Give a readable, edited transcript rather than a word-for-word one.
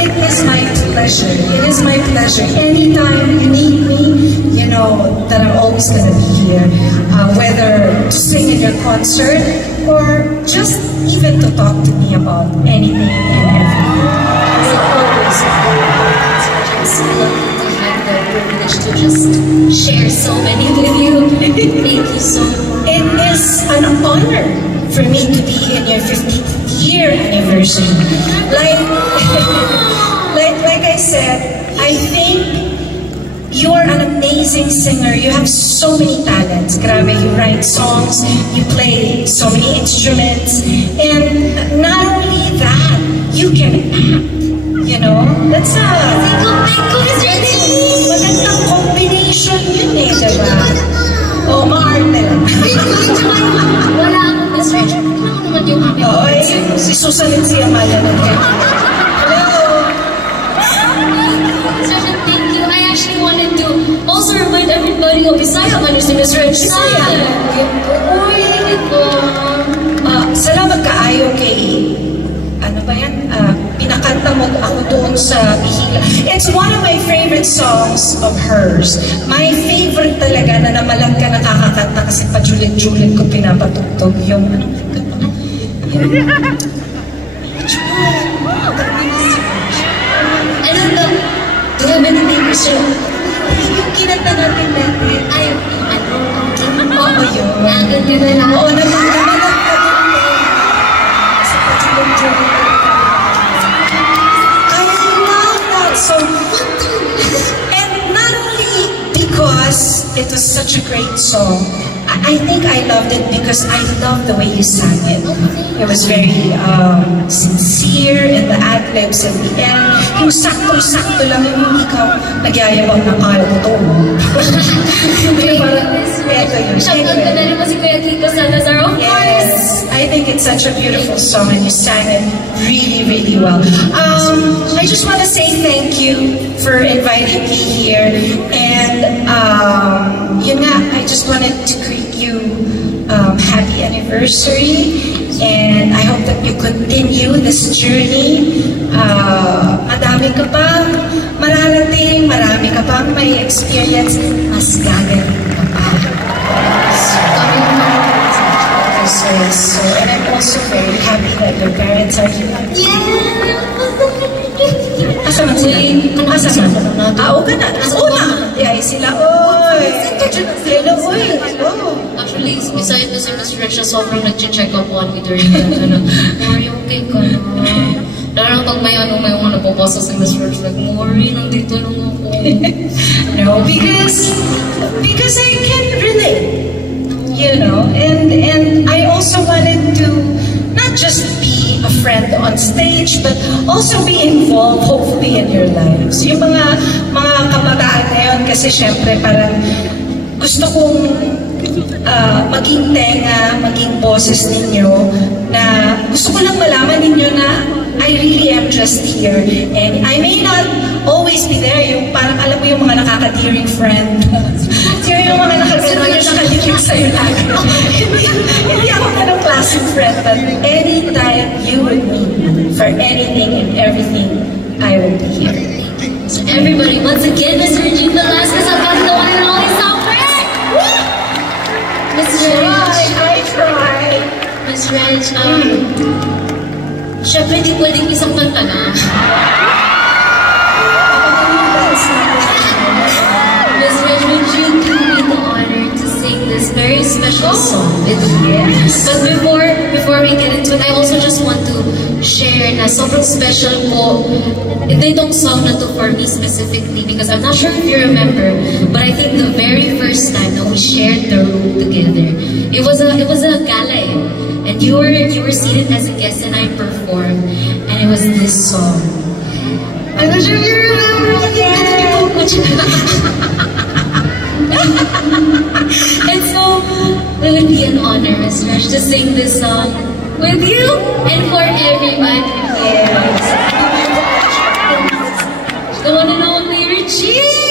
It is my pleasure. It is my pleasure. Anytime you need me, you know that I'm always going to be here. Whether to sing in your concert or just even to talk to me about anything and everything. I will always It's lovely to have the privilege to just share so many with you. Thank you so much. It is an honor for me to be in your 50th year anniversary. Like I said, I think you are an amazing singer. You have so many talents. Grabe, you write songs, you play so many instruments, and not only that, you can act. You know, that's a magandang combination yun eh, diba? O, maarte lang. Wala akong Miss Rachel. Ano naman yung aking si Susan and si Amalia na rin. Hello! Session, thank you. I actually wanted to also remind everybody of Bisaya man si Miss Rachel. Bisaya. Uy, ito. Salamat kaayo kay ano ba yan? Pinakanta mo ako doon sa Ihila. It's one of my favorite songs of hers. My favorite talaga na namalag ka nakakakanta kasi pajulit-julit ko pinapatugtog yung ano? Ano ba? Do you have any favorites yun? Yung kinanta natin dati. Ay, ano? Oo, yun. Nagod ka na lang. Oo, namalag ka doon eh. Sa pajulit-julit. So, and not only because it was such a great song, I think I loved it because I loved the way you sang it. It was very sincere, and the ad-libs at the end, yung sakto-sakto lang yung ikaw nagyayabang na kaya ko to. Shoutout ko na rin po si Kuya Kiko Salazar, of course. I think it's such a beautiful song and you sang it really, really well. I just want to say thank you for inviting me here, and yun nga, I just wanted to greet you happy anniversary, and I hope that you continue this journey. Madami ka pang mararating, marami ka pang may experience, mas gagaling ka pa. So, and I'm also very happy that your parents are here. Asa man sila? Asa man? Oo ka na. Oo na. Ay, sila. Oy. Hello, oy. Actually, beside na si Miss Rachel, sobrang nag-check up on me during that. Mori, okay ka na. Lalo pag may mga napapasa si Miss Rachel, like, Mori, nandito lang ako. No, because I can relate. You know, and I also wanted to not just be a friend on stage, but also be involved, hopefully, in your lives. Yung mga kabataan ngayon, kasi syempre parang gusto kong maging tenga, maging boses ninyo, na gusto ko lang malaman ninyo na I really am just here. And I may not always be there, yung parang alam mo yung mga nakaka-dearing friend. Yung mga nakadikit sa'yo lagi. Hindi ako ganong klaseng friend, but anytime you would need me for anything and everything, I will be here. So everybody, once again, Miss Regine Velasquez, I've got the one and only software! Miss Reg, I try. Miss Reg, syempre di pwedeng isang kanta na. Miss Reg, would you do me the honor to sing this very special song with you? Yes. But before we get into it, I also just want to share na sobrang special po itong song na to for me specifically, because I'm not sure if you remember, but I think the very first time that we shared the room together, it was a gala, and you were seated as a guest and I performed, and it was this song. I'm not sure if you remember. And so, it would be an honor, Miss Reg, to sing this song with you and for everyone. Yes. The one and only Regine!